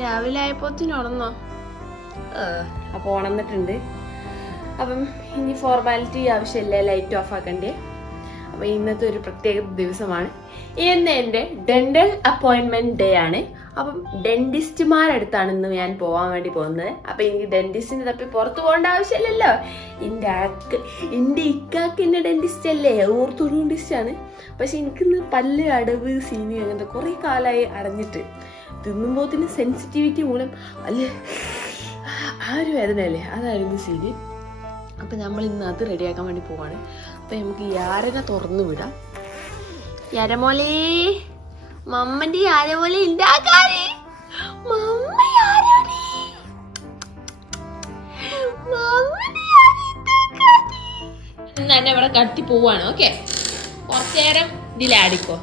രാവിലെ ആയപ്പോത്തിന് ഉണന്നോ അപ്പോൾ ഉണർന്നിട്ടുണ്ട്. അപ്പം ഇനി ഫോർമാലിറ്റി ആവശ്യമില്ല ലൈറ്റ് ഓഫ് ആക്കണ്ടേ? അപ്പോൾ ഇന്നത്തെ ഒരു പ്രത്യേക ദിവസമാണ്. ഇന്ന് എന്റെ ഡെന്റൽ അപ്പോയിന്റ്മെന്റ് ഡേ ആണ്. അപ്പം ഡെന്റിസ്റ്റുമാരടുത്താണ് ഇന്ന് ഞാൻ പോകാൻ വേണ്ടി പോകുന്നത്. അപ്പം എനിക്ക് ഡെന്റിസ്റ്റിന് തപ്പി പുറത്ത് പോകേണ്ട ആവശ്യമില്ലല്ലോ. എന്റെ അക്ക് എന്റെ ഇക്കാക്ക് എന്റെ ഡെന്റിസ്റ്റ് അല്ലേ? ഓർത്തൊരു ആണ്. പക്ഷെ എനിക്കിന്ന് പല്ല് അടവ് സീനി അങ്ങനത്തെ കുറേ കാലമായി അടഞ്ഞിട്ട് തിന്നുമ്പോത്തിന് സെൻസിറ്റിവിറ്റി മൂലം അല്ലേ? ആ ഒരു വേദനയല്ലേ? അതായിരുന്നു സീന് അപ്പം നമ്മൾ ഇന്ന് അത് റെഡിയാക്കാൻ വേണ്ടി പോവാണ്. അപ്പം നമുക്ക് യാരനെ തുറന്നു വിടാം. യാരമോലേ മമ്മന്റെ യാരമോലെ ഉണ്ടാക്കാനേ മമ്മ തന്നെ ഇവിടെ കടത്തി പോവാണ് ഓക്കെ കുറച്ചേരം ഇതിലാടിക്കോ.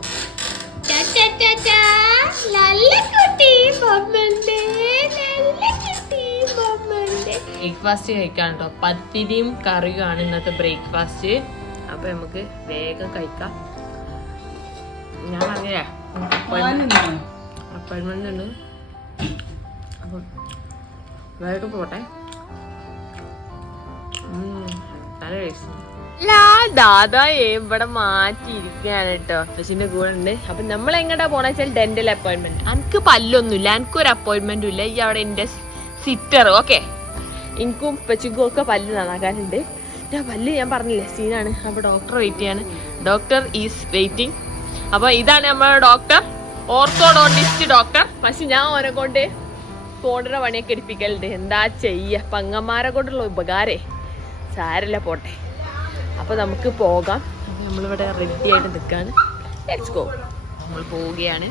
ബ്രേക്ക്ഫാസ്റ്റ് കഴിക്കാം കേട്ടോ. പത്തിരിയും കറിയുമാണ് ഇന്നത്തെ ബ്രേക്ക്ഫാസ്റ്റ്. അപ്പൊ നമുക്ക് വേഗം കഴിക്കാം. ഞാൻ അപ്പോയിൻമെന്റ് ഉണ്ട്. അപ്പം വേഗം പോട്ടെ. ഉം, നല്ല ടേസ്റ്റ് ദാദാ ഇവിടെ മാറ്റിയിരിക്കുകയാണ് കേട്ടോ അച്ഛന്റെ കൂടെ ഉണ്ട് അപ്പൊ നമ്മൾ എങ്ങോട്ടാ പോണ വെച്ചാൽ ഡെന്റൽ അപ്പോയിന്റ്മെന്റ് എനിക്ക് പല്ലൊന്നുമില്ല എനിക്കൊരു അപ്പോയിന്റ്മെന്റും ഇല്ല ഈ അവിടെ എന്റെ സിറ്റർ ഓക്കെ എനിക്കും പച്ചിക്കും ഒക്കെ പല്ല് നന്നാക്കാനുണ്ട്. ഞാൻ പല്ല് ഞാൻ പറഞ്ഞില്ലേ സീനാണ്. അപ്പൊ ഡോക്ടർ വെയിറ്റ് ചെയ്യാണ്. ഡോക്ടർ ഈസ് വെയിറ്റിംഗ് അപ്പൊ ഇതാണ് നമ്മുടെ ഡോക്ടർ ഓർത്തോഡോണ്ടിസ്റ്റ് ഡോക്ടർ പക്ഷെ ഞാൻ ഓനെ കൊണ്ട് ഫോണിന്റെ പണിയൊക്കെ എടുപ്പിക്കലുണ്ട്. എന്താ ചെയ്യ? പങ്ങന്മാരെ കൊണ്ടുള്ള ഉപകാരേ. സാരല്ല പോട്ടെ. അപ്പൊ നമുക്ക് പോകാം. നമ്മളിവിടെ റെഡി ആയിട്ട് നിൽക്കാണ്. ലെറ്റ്സ് ഗോ നമ്മൾ പോവുകയാണ്.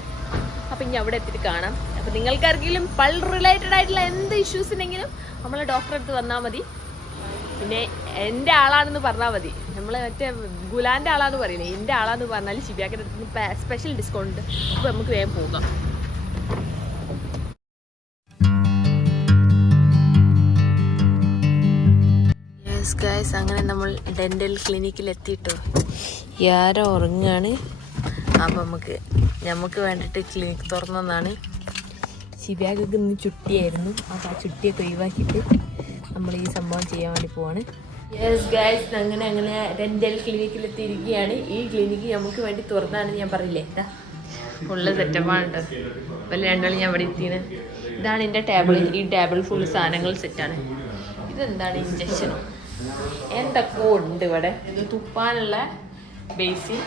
അപ്പൊ ഇനി അവിടെ എത്തിയിട്ട് കാണാം. അപ്പൊ നിങ്ങൾക്ക് ആർക്കെങ്കിലും പൾ റിലേറ്റഡ് ആയിട്ടുള്ള എന്ത് ഇഷ്യൂസ് ഉണ്ടെങ്കിലും നമ്മളെ ഡോക്ടറെ അടുത്ത് വന്നാൽ മതി. പിന്നെ എന്റെ ആളാണെന്ന് പറഞ്ഞാൽ മതി. നമ്മൾ മറ്റേ ഗുലാന്റെ ആളാന്ന് പറയുന്നത് എന്റെ ആളാന്ന് പറഞ്ഞാൽ ശിബിയാക്കിന്റെ അടുത്ത് സ്പെഷ്യൽ ഡിസ്കൗണ്ട് അപ്പൊ അപ്പോൾ നമുക്ക് വേഗം പോകാം. യെസ് ഗൈസ് അങ്ങനെ നമ്മൾ ഡെന്റൽ ക്ലിനിക്കിൽ എത്തിയിട്ടോ യാരോ ഉറങ്ങുകയാണ് അപ്പം നമുക്ക് നമുക്ക് വേണ്ടിയിട്ട് ക്ലിനിക്ക് തുറന്നതാണ്. ശിബിയാക്കൊക്കെ ഇന്ന് ചുട്ടിയായിരുന്നു. അപ്പോൾ ആ ചുട്ടിയൊക്കെ ഒഴിവാക്കിയിട്ട് നമ്മൾ ഈ സംഭവം ചെയ്യാൻ വേണ്ടി പോവാണ്. യെസ് ഗായ്സ് അങ്ങനെ അങ്ങനെ ഡെന്റൽ ക്ലിനിക്കിൽ എത്തിയിരിക്കുകയാണ് ഈ ക്ലിനിക്ക് നമുക്ക് വേണ്ടി തുറന്നാണ് ഞാൻ പറയില്ലേ എന്താ ഫുള്ള് സെറ്റപ്പാണ് കേട്ടോ അപ്പോൾ രണ്ടാളും ഞാൻ ഇവിടെ എത്തിയത് ഇതാണ് എന്റെ ടേബിൾ ഈ ടേബിൾ ഫുൾ സാധനങ്ങൾ സെറ്റാണ് ഇതെന്താണ് ഇഞ്ചക്ഷനോ എന്തൊക്കെ ഉണ്ട് ഇവിടെ. ഇത് തുപ്പാനുള്ള ബേസിൻ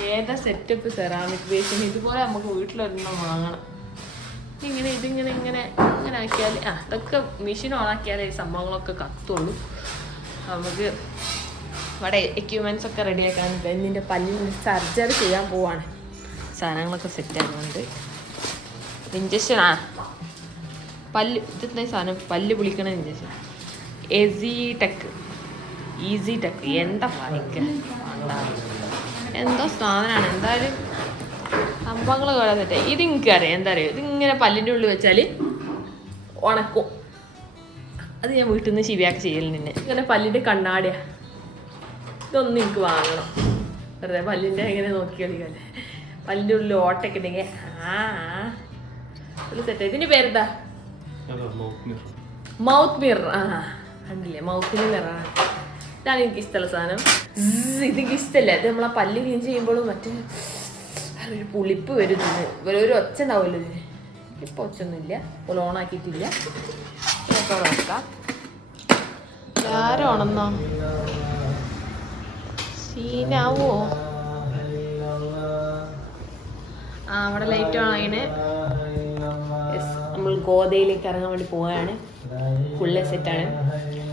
ഏതാ സെറ്റപ്പ് സെറാമിക് ബേസിൻ ഇതുപോലെ നമുക്ക് വീട്ടിലൊരെണ്ണം വാങ്ങണം. ഇങ്ങനെ ഇതിങ്ങനെ ഇങ്ങനെ ഇങ്ങനെ ആക്കിയാൽ ആ ഇതൊക്കെ മെഷീൻ ഓൺ ആക്കിയാലേ ഈ സംഭവങ്ങളൊക്കെ കത്തുള്ളൂ. നമുക്ക് ഇവിടെ എക്യുപ്മെന്റ്സ് ഒക്കെ റെഡി ആക്കാൻ ഇതിന്റെ പല്ലിന് സർജറി ചെയ്യാൻ പോവാണ്. സാധനങ്ങളൊക്കെ സെറ്റ് ആകുന്നുണ്ട് ഇഞ്ചക്ഷൻ ആ. പല്ല് ഇതെന്താ സാധനം? പല്ല് പുളിക്കണ injection easy tech easy tech എന്താ വായിക്ക എന്തോ സാധനമാണ് എന്തായാലും സംഭവങ്ങൾ തെറ്റേ ഇത് എനിക്കറിയാം എന്താ അറിയോ? ഇതിങ്ങനെ പല്ലിന്റെ ഉള്ളിൽ വെച്ചാൽ ഉണക്കും. അത് ഞാൻ വീട്ടിൽ നിന്ന് ശരിയാക്കി ചെയ്യലുണ്ട് ഇങ്ങനെ പല്ലിന്റെ കണ്ണാടിയാ. ഇതൊന്നും എനിക്ക് വാങ്ങണം. വെറുതെ പല്ലിന്റെ ഇങ്ങനെ നോക്കി കളിക്കാല്ലേ പല്ലിന്റെ ഉള്ളിൽ ഓട്ടൊക്കെ ഉണ്ടെങ്കിൽ ആ സെറ്റ് ഇതിന്റെ പേരെന്താ? Mouth mirror. ആ. കണ്ടില്ലേ? മൗത്തിന് മിററാണ് ഇതാണ് എനിക്ക് ഇഷ്ടമുള്ള സാധനം. ഇതെനിക്ക് ഇഷ്ടമല്ല. ഇത് നമ്മളെ പല്ല് ക്ലീൻ ചെയ്യുമ്പോഴും മറ്റേ ഒരു പുളിപ്പ് വരും ഇതിന്. ഒരു ഒരു ഒച്ച ഉണ്ടാവുമല്ലോ ഇതിന്. ഇപ്പൊ ഒച്ചൊന്നുമില്ല ഇപ്പോൾ ഓൺ ആക്കിയിട്ടില്ല. ആരോണെന്നോ സീനാവോ? ആ അവിടെ ലൈറ്റ് ഓൺ ആയിന്. നമ്മൾ ഗോതയിലേക്ക് ഇറങ്ങാൻ വേണ്ടി പോവുകയാണ്. ഫുള്ള് സെറ്റാണ്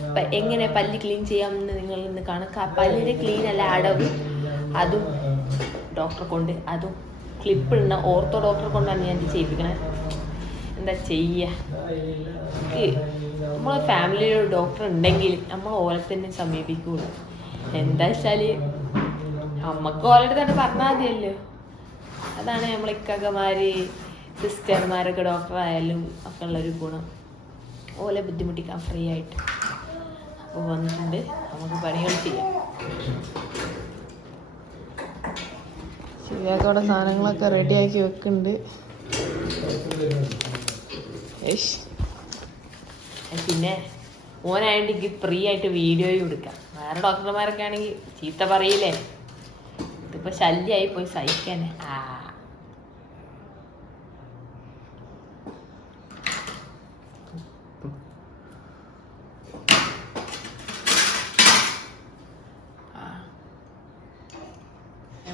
അപ്പം എങ്ങനെ പല്ല് ക്ലീൻ ചെയ്യാമെന്ന് നിങ്ങൾ ഇന്ന് കാണാം പല്ലിന് ക്ലീൻ അല്ല അടവ്. അതും ഡോക്ടറെ കൊണ്ട് അതും ക്ലിപ്പ് ഇടുന്ന ഓർത്തോ ഡോക്ടറെ കൊണ്ടാണ് ഞാൻ ചെയ്യിപ്പിക്കണേ. എന്താ ചെയ്യുക നമ്മളെ ഫാമിലിയിൽ ഒരു ഡോക്ടർ ഉണ്ടെങ്കിൽ നമ്മൾ ഓലെ തന്നെ സമീപിക്കുള്ളൂ. എന്താ വെച്ചാൽ നമുക്ക് ഓൾറെഡി പറഞ്ഞാൽ മതിയല്ലോ. അതാണ് നമ്മളെ ഇക്കകമാര് സിസ്റ്റർമാരൊക്കെ ഡോക്ടർ ആയാലും ഒക്കെ ഉള്ളൊരു ഗുണം. ഓലെ ബുദ്ധിമുട്ടിക്കാൻ ഫ്രീ ആയിട്ട്. അപ്പോൾ വന്നിട്ടുണ്ട്. നമുക്ക് പണികൾ ചെയ്യാം. ശരിയാക്കോടെ സാധനങ്ങളൊക്കെ റെഡിയാക്കി വെക്കുന്നുണ്ട്. പിന്നെ ഓനായിട്ട് എനിക്ക് ഫ്രീ ആയിട്ട് വീഡിയോയും എടുക്കാം. വേറെ ഡോക്ടർമാരൊക്കെ ആണെങ്കിൽ ചീത്ത പറയില്ലേ? ഇതിപ്പോ ശല്യമായി പോയി സഹിക്കാനേ. ആ.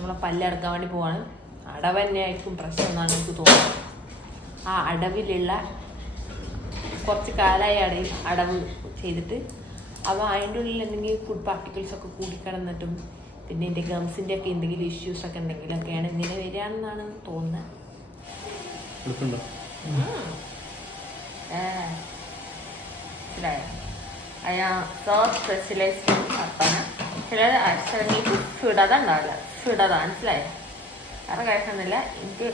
നമ്മളെ പല്ലടക്കാൻ വേണ്ടി പോവാണ്. അടവ് തന്നെയായിരിക്കും പ്രശ്നം എന്നാണ് എനിക്ക് തോന്നുന്നത്. ആ അടവിലുള്ള കുറച്ച് കാലമായി അട അടവ് ചെയ്തിട്ട് അപ്പോൾ അതിന്റെ ഉള്ളിൽ എന്തെങ്കിലും ഫുഡ് പാർട്ടിക്കിൾസ് ഒക്കെ കൂടിക്കിടന്നിട്ടും പിന്നെ എന്റെ ഗംസിന്റെ ഒക്കെ എന്തെങ്കിലും ഇഷ്യൂസ് ഒക്കെ എന്തെങ്കിലുമൊക്കെയാണ് ഇങ്ങനെ വരികയാണെന്നാണ് തോന്നുന്നത്. അയാ സോ സ്പെഷ്യലൈസ്ഡ് ചിലർ അടിച്ചിറങ്ങിയിട്ട് ഫുഡ് ഉണ്ടാവില്ല. ഫിടത മനസ്സിലായി വേറെ കഴിക്കുന്നില്ല എനിക്ക്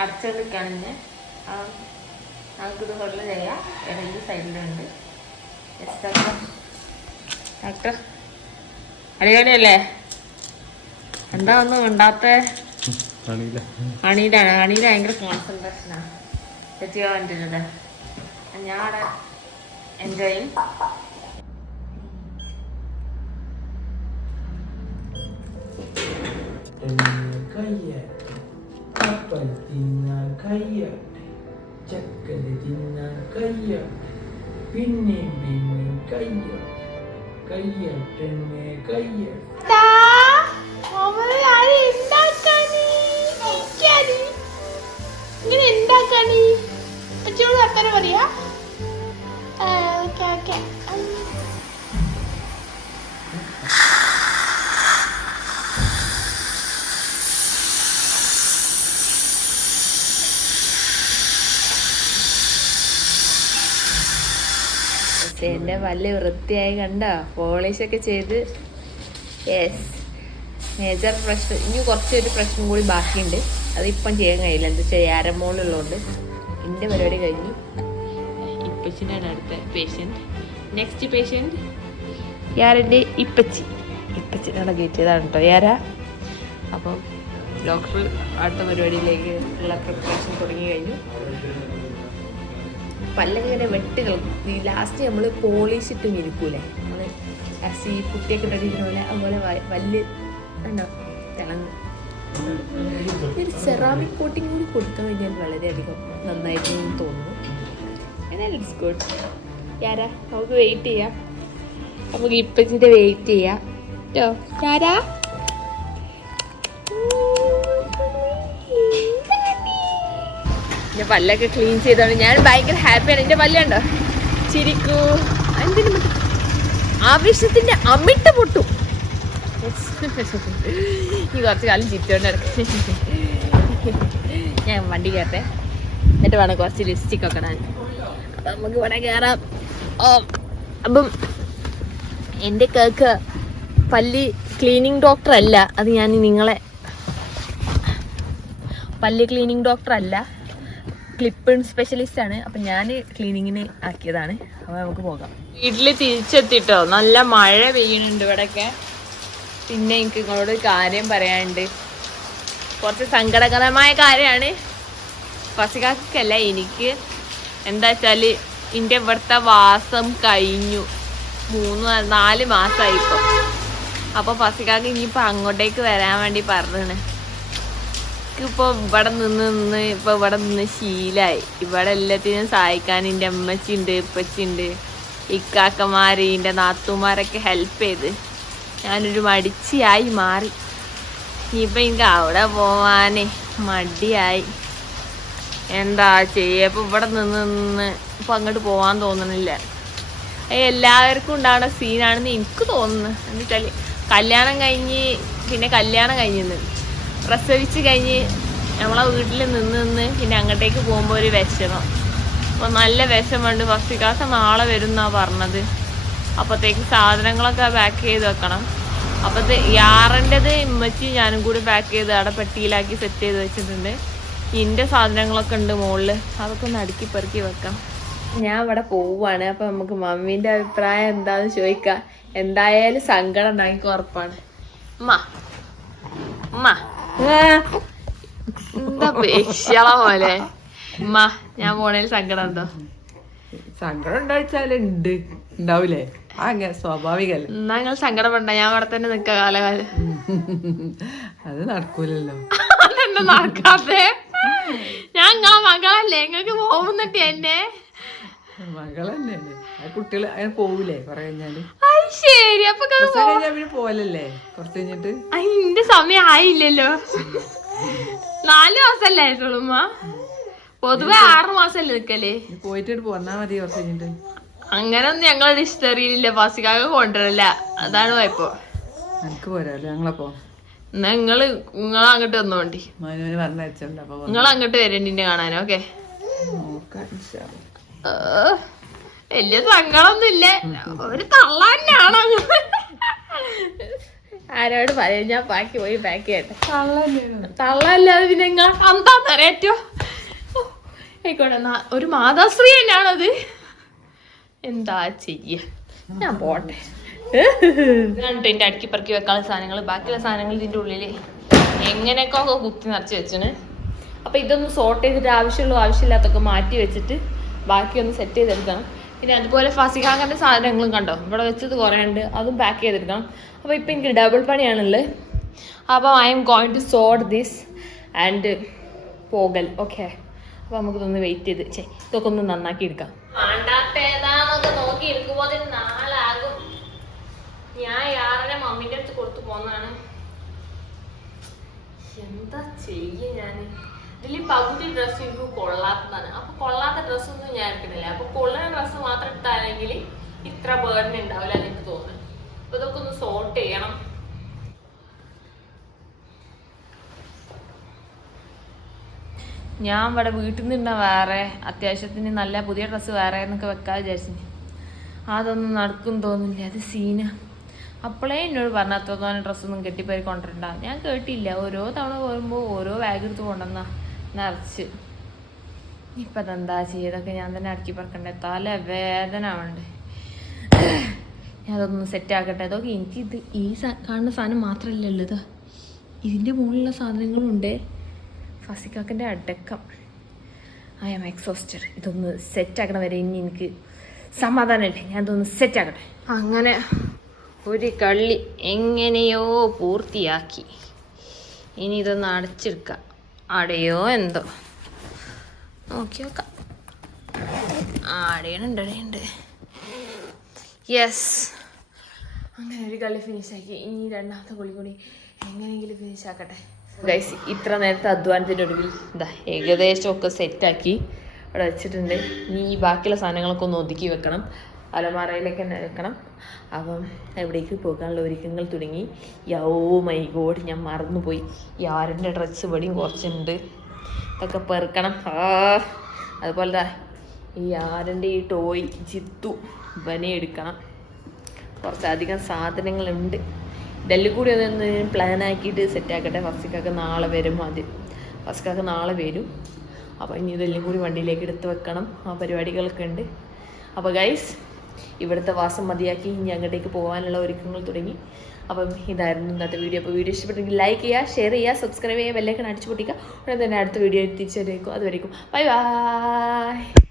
അടച്ചുകൊണ്ടിരിക്കുകയാണെങ്കിൽ ആ നമുക്ക് ഇത് ഹോട്ടൽ ചെയ്യാം. ഇടയിൽ സൈഡിലുണ്ട്. ഡോക്ടർ അടിപൊളിയല്ലേ? എന്താ ഒന്നും ഉണ്ടാത്ത അണിയിലാണ് അണിയിൽ ഭയങ്കര കോൺസെൻട്രേഷനാണ് ചെയ്യാൻ വേണ്ടിയിട്ടുണ്ട് ഞാൻ അവിടെ എൻജോയ് ചെയ്യും. കയ്യട്ടെ കപ്പൽ തിന്നാൻ കയ്യാട്ടി ചക്കര തിന്നാൻ കയ്യാട്ടി പിന്നെയും പിന്നെയും കയ്യാട്ടി കയ്യട്ടെന്നെ കയ്യാട്ടി ഇങ്ങനെ ഉണ്ടാക്കാണി അച്ഛനോട് അത്തരം പറയാ ഓക്കെ ഓക്കെ എന്റെ വല്ല വൃത്തിയായി കണ്ട പോളിഷ് ഒക്കെ ചെയ്ത്. യെസ് മേജർ പ്രശ്നം ഇനി കുറച്ചൊരു പ്രശ്നം കൂടി ബാക്കിയുണ്ട്. അതിപ്പം ചെയ്യാൻ കഴിയില്ല. എന്താ വെച്ചാൽ ആരമോളുള്ളതുകൊണ്ട് എന്റെ പരിപാടി കഴിഞ്ഞു. ഇപ്പച്ചിനാണ് അടുത്ത പേഷ്യന്റ് നെക്സ്റ്റ് പേഷ്യന്റ് യാരെന്റെ ഇപ്പച്ചി. ഇപ്പച്ചിനാണ് കയറ്റിയതാണ് കേട്ടോ യാരാ? അപ്പം ഡോക്ടർ അടുത്ത പരിപാടിയിലേക്ക് ഉള്ള പ്രിപ്പറേഷൻ തുടങ്ങി കഴിഞ്ഞു. പല്ലൊക്കെ ഇങ്ങനെ വെട്ടുകൾ ഈ ലാസ്റ്റ് നമ്മൾ പോളിഷ് ഇട്ടും ഇരിക്കൂലേ നമ്മൾ ഈ കുട്ടിയൊക്കെ ഇട്ടിരിക്കുന്ന പോലെ അതുപോലെ വല്ല് എന്താ തിളങ്ങും. ഒരു സെറാമിക് കോട്ടിങ് കൂടി കൊടുക്കാൻ കഴിഞ്ഞാൽ വളരെയധികം നന്നായിട്ട് തോന്നുന്നു. എന്നാലും ഇറ്റ്സ് ഗുഡ് യാരാ? നമുക്ക് വെയിറ്റ് ചെയ്യാം. നമുക്ക് ഇപ്പച്ചിന്റെ വെയിറ്റ് ചെയ്യാം. കേട്ടോ യാരാ? പല്ലൊക്കെ ക്ലീൻ ചെയ്തോണ്ട് ഞാൻ ഭയങ്കര ഹാപ്പിയാണ് എന്റെ പല്ലുണ്ടോ ചിരിക്കൂ. എന്തിനു മുട്ടും? ആവശ്യത്തിന്റെ അമിട്ട് പൊട്ടും. ഈ കുറച്ച് കാലം ചിരിച്ചോണ്ട് നടക്കും. ഞാൻ വണ്ടി കയറട്ടെ എന്നിട്ട് വേണം കുറച്ച് ലിസ്റ്റിക് ഒക്കെ ഇടാൻ. നമുക്ക് ഇവിടെ കയറാം ഓ അപ്പം എന്റെ കേക്ക് പല്ലി ക്ലീനിങ് ഡോക്ടർ അല്ല. അത് ഞാൻ നിങ്ങളെ പല്ല് ക്ലീനിങ് ഡോക്ടർ അല്ല. ക്ലിപ്പ് സ്പെഷ്യലിസ്റ്റ് ആണ്. അപ്പൊ ഞാൻ ക്ലീനിങ്ങിന് ആക്കിയതാണ്. അപ്പൊ നമുക്ക് പോകാം. വീട്ടിൽ തിരിച്ചെത്തിട്ടോ? നല്ല മഴ പെയ്യുന്നുണ്ട് ഇവിടെയൊക്കെ പിന്നെ എനിക്ക് നിങ്ങളോട് കാര്യം പറയാനുണ്ട്. കുറച്ച് സങ്കടകരമായ കാര്യമാണ്. ഫസികാക്കല്ല എനിക്ക് എന്താ വെച്ചാൽ എന്റെ ഇവിടുത്തെ വാസം കഴിഞ്ഞു. മൂന്ന് നാല് മാസമായി ഇപ്പൊ അപ്പൊ ഫസികാക്ക് ഇനിയിപ്പോ അങ്ങോട്ടേക്ക് വരാൻ വേണ്ടി പറഞ്ഞാണ് ഇപ്പൊ ഇവിടെ നിന്ന് നിന്ന് ഇപ്പൊ ഇവിടെ നിന്ന് ശീലായി. ഇവിടെ എല്ലാത്തിനും സഹായിക്കാൻ എന്റെ അമ്മച്ചി ഉണ്ട് ഇപ്പച്ചി ഉണ്ട് ഇക്കാക്കമാര് എന്റെ നാത്തുമാരൊക്കെ ഹെൽപ്പ് ചെയ്ത്. ഞാനൊരു മടിച്ചിയായി മാറി. ഇപ്പൊ എനിക്ക് അവിടെ പോവാനേ മടിയായി. എന്താ ചെയ്യുക ഇപ്പൊ ഇവിടെ നിന്ന് നിന്ന് ഇപ്പൊ അങ്ങോട്ട് പോവാൻ തോന്നണില്ല. എല്ലാവർക്കും ഉണ്ടാവുന്ന സീനാണെന്ന് എനിക്ക് തോന്നുന്നു. എന്നുവെച്ചാൽ കല്യാണം കഴിഞ്ഞ് പിന്നെ കല്യാണം കഴിഞ്ഞിന്ന്. പ്രസവിച്ച് കഴിഞ്ഞ് നമ്മളെ വീട്ടിൽ നിന്ന് നിന്ന് പിന്നെ അങ്ങോട്ടേക്ക് പോകുമ്പോൾ ഒരു വിഷമം. അപ്പോൾ നല്ല വിഷമമുണ്ട് ഫസ്റ്റ് ക്ലാസ് നാളെ വരും എന്നാ പറഞ്ഞത്. അപ്പോഴത്തേക്ക് സാധനങ്ങളൊക്കെ പാക്ക് ചെയ്ത് വെക്കണം. അപ്പോഴത്തെ യാറിന്റെത് ഇമ്മച്ചി ഞാനും കൂടി പാക്ക് ചെയ്ത് അവിടെ പെട്ടിയിലാക്കി സെറ്റ് ചെയ്ത് വെച്ചിട്ടുണ്ട്. ഇന്റെ സാധനങ്ങളൊക്കെ ഉണ്ട് മുകളിൽ അതൊക്കെ ഒന്ന് അടുക്കി പെറുക്കി വെക്കാം. ഞാൻ ഇവിടെ പോവാണ് അപ്പം നമുക്ക് മമ്മീന്റെ അഭിപ്രായം എന്താന്ന് ചോദിക്കാം. എന്തായാലും സങ്കടം ഉണ്ടാക്കി ഉറപ്പാണ്. അമ്മ ഉമ്മ. എന്താ പേശ്യാളെ പോലെ ഉമ്മ ഞാൻ പോണേൽ സങ്കടം ഉണ്ടോ? സങ്കടം ഉണ്ടായിച്ചാലുണ്ട് ഉണ്ടാവൂലേ? ആ അങ്ങനെ സ്വാഭാവികല്ലേ. എന്നാ നിങ്ങൾ സങ്കടപ്പെടണ്ട ഞാൻ അവിടെ തന്നെ നിക്ക കാലകാലം. അത് നടക്കൂലല്ലോ. അതെന്താ നടക്കാത്തെ? ഞാൻ നിങ്ങളെ മകളല്ലേ? നിങ്ങൾക്ക് പോകുന്നിട്ട് എന്നെ. മകളല്ലേ കുട്ടികൾ അങ്ങനെ പോവൂലേ? അത് ശരി അപ്പൊ ഇങ്ങൾ കുറച്ച് പോവലല്ലേ? കഴിഞ്ഞിട്ട്? അതിന്റെ സമയം ആയില്ലല്ലോ. നാല് മാസല്ലേ ആയിട്ടുള്ളൂ ഉമ്മ? പൊതുവെ ആറ് മാസല്ലേ നിക്കല്ലേ പോയിട്ട് പോന്നാ മതി കുറച്ച് കഴിഞ്ഞിട്ട്. അങ്ങനെ ഒന്നും ഞങ്ങളെ ഹിസ്റ്ററിയിലില്ല ഫാസിക്കാക്ക് കൊണ്ടുവരില്ല അതാണ് പോയപ്പോ എനിക്ക് പോരാല്ലോ ഞങ്ങളപ്പോ? എന്നാ നിങ്ങൾ നിങ്ങൾ അങ്ങോട്ട് വന്നോണ്ടി നിങ്ങൾ അങ്ങോട്ട് വരേണ്ടി കാണാനോ കാണാൻ ഓക്കെ. വലിയ സങ്കടമൊന്നും ഇല്ല ഒരു തള്ള തന്നെയാണ് ആരോട് പറയാം? ഞാൻ ബാക്കി പോയി ബാക്കി ചെയ്യട്ടെ. തള്ളല്ലാതെ പിന്നെ നിങ്ങൾ എന്താ തരേറ്റോ ആയിക്കോട്ടെ ഒരു മാതാശ്രീ തന്നെയാണത്. എന്താ ചെയ്യ? ഞാൻ പോട്ടെ. എന്റെ അടുക്കി പറക്കി വെക്കാനുള്ള സാധനങ്ങൾ ബാക്കിയുള്ള സാധനങ്ങൾ ഇതിന്റെ ഉള്ളിൽ എങ്ങനെയൊക്കെ കുത്തി നിറച്ച് വെച്ചിന് അപ്പൊ ഇതൊന്ന് സോർട്ട് ചെയ്തിട്ട് ആവശ്യമുള്ള ആവശ്യമില്ലാത്തൊക്കെ മാറ്റി വെച്ചിട്ട് ബാക്കിയൊന്ന് സെറ്റ് ചെയ്തെടുക്കണം. പിന്നെ അതുപോലെ ഫസികാക്കന്റെ സാധനങ്ങളും കണ്ടോ? ഇവിടെ വെച്ചത് കുറേ ഉണ്ട്. അതും പാക്ക് ചെയ്തിരിക്കണം അപ്പോൾ ഇപ്പം എനിക്ക് ഡബിൾ പണിയാണുള്ളത്. അപ്പോൾ I am going to sort this and പോകൽ. Okay അപ്പോൾ നമുക്ക് ഇതൊന്ന് വെയിറ്റ് ചെയ്ത്. ചേ ഇതൊക്കെ ഒന്ന് നന്നാക്കി എടുക്കാം. നോക്കി നാലാകും. ഞാൻ യാറിനെ മമ്മീന്റെ അടുത്ത് കൊടുത്തു പോന്നാണ് എന്താ ചെയ്യ ഞാൻ ഇതിൽ പകുതി ഡ്രസ്സ് എനിക്ക് കൊള്ളാത്തതാണ്. അപ്പൊ കൊള്ളാത്ത ഡ്രസ്സൊന്നും ഞാൻ എടുക്കുന്നില്ല. അപ്പൊ കൊള്ളുന്ന ഡ്രസ്സ് മാത്രം എടുത്താണെങ്കിൽ ഇത്ര ബേർഡൻ ഉണ്ടാവില്ല എനിക്ക് തോന്നുന്നു. അപ്പൊ ഇതൊക്കെ ഒന്ന് സോർട്ട് ചെയ്യണം. ഞാൻ ഇവിടെ വീട്ടിൽ നിന്ന് വേറെ അത്യാവശ്യത്തിന് നല്ല പുതിയ ഡ്രസ്സ് വേറെ എന്നൊക്കെ വെക്കാൻ വിചാരിച്ചു അതൊന്നും നടക്കും തോന്നില്ല അത് സീന അപ്പോഴേ എന്നോട് പറഞ്ഞ അത്രത്തോനെ ഡ്രസ്സൊന്നും കെട്ടിപ്പോയി കൊണ്ടിട്ടുണ്ട ഞാൻ കേട്ടില്ല. ഓരോ തവണ പോകുമ്പോൾ ഓരോ ബാഗ് എടുത്ത് കൊണ്ടുവന്ന. നിറച്ച് ഇപ്പം അതെന്താ ചെയ്തൊക്കെ ഞാൻ തന്നെ അടുക്കി പറക്കണ്ടേ? തല വേദന ആവണ്ടേ? ഞാൻ അതൊന്ന് സെറ്റ് ആക്കട്ടെ? അതൊക്കെ എനിക്ക് ഇത് ഈ കാണുന്ന സാധനം മാത്രമല്ല ഉള്ളത്. ഇതിന്റെ മുകളിലുള്ള സാധനങ്ങളുണ്ട്. ഫസിക്കാക്കിന്റെ അടക്കം. ഐ ആം എക്സോസ്റ്റർ ഇതൊന്ന് സെറ്റ് ആക്കണ വരെ ഇനി എനിക്ക് സമാധാനമില്ല. ഞാൻ ഇതൊന്ന് സെറ്റ് ആക്കട്ടെ. അങ്ങനെ ഒരു കള്ളി എങ്ങനെയോ പൂർത്തിയാക്കി. ഇനി ഇതൊന്ന് അടച്ചെടുക്കാം. അടയോ എന്തോ. നോക്കി നോക്കാം. ആ അടയണുണ്ട് അടയുണ്ട് യെസ് അങ്ങനെ ഒരു കളി ഫിനിഷ് ആക്കി. ഇനി രണ്ടാമത്തെ കളി കൂടി എങ്ങനെയെങ്കിലും ഫിനിഷ് ആക്കട്ടെ. ഗൈസ് ഇത്ര നേരത്തെ അധ്വാനത്തിന്റെ ഇതാ ഏകദേശം ഒക്കെ സെറ്റാക്കി അവിടെ വെച്ചിട്ടുണ്ട്. ഇനി ഈ ബാക്കിയുള്ള സാധനങ്ങളൊക്കെ ഒന്ന് ഒതുക്കി വെക്കണം. അലമാറയിലേക്ക് നിൽക്കണം അപ്പം എവിടേക്ക് പോകാനുള്ള ഒരുക്കങ്ങൾ തുടങ്ങി. യോ മൈ ഗോഡ് ഞാൻ മറന്നുപോയി. യാരന്റെ ഡ്രസ്സ് ഇവിടെയും കുറച്ചുണ്ട്. ഇതൊക്കെ പെറുക്കണം. ആ അതുപോലെ ഈ ആരന്റെ ഈ ടോയ് ജിത്തു വന എടുക്കണം. കുറച്ചധികം സാധനങ്ങളുണ്ട്. ഇതെല്ലാം കൂടി ഒന്ന് പ്ലാൻ ആക്കിയിട്ട് സെറ്റ് ആക്കട്ടെ. ഫസ്റ്റിക്കൊക്കെ നാളെ വരും ആദ്യം. ഫസ്റ്റിക്കൊക്കെ നാളെ വരും. അപ്പോൾ ഇനി ഇതെല്ലാം കൂടി വണ്ടിയിലേക്ക് എടുത്ത് വെക്കണം. ആ പരിപാടികളൊക്കെ ഉണ്ട്. അപ്പോൾ ഗൈസ് ഇവിടുത്തെ വാസം മതിയാക്കി ഇനി അങ്ങോട്ടേക്ക് പോകാനുള്ള ഒരുക്കങ്ങൾ തുടങ്ങി. അപ്പം ഇതായിരുന്നു ഇന്നത്തെ വീഡിയോ. അപ്പോൾ വീഡിയോ ഇഷ്ടപ്പെട്ടെങ്കിൽ ലൈക്ക് ചെയ്യുക ഷെയർ ചെയ്യുക സബ്സ്ക്രൈബ് ചെയ്യുക ബെല്ലൈക്കൺ അടിച്ചു പൊട്ടിക്കുക. ഉടനെ തന്നെ അടുത്ത വീഡിയോ തിരിച്ചു വരേക്കും അതുവരേക്കും. Bye bye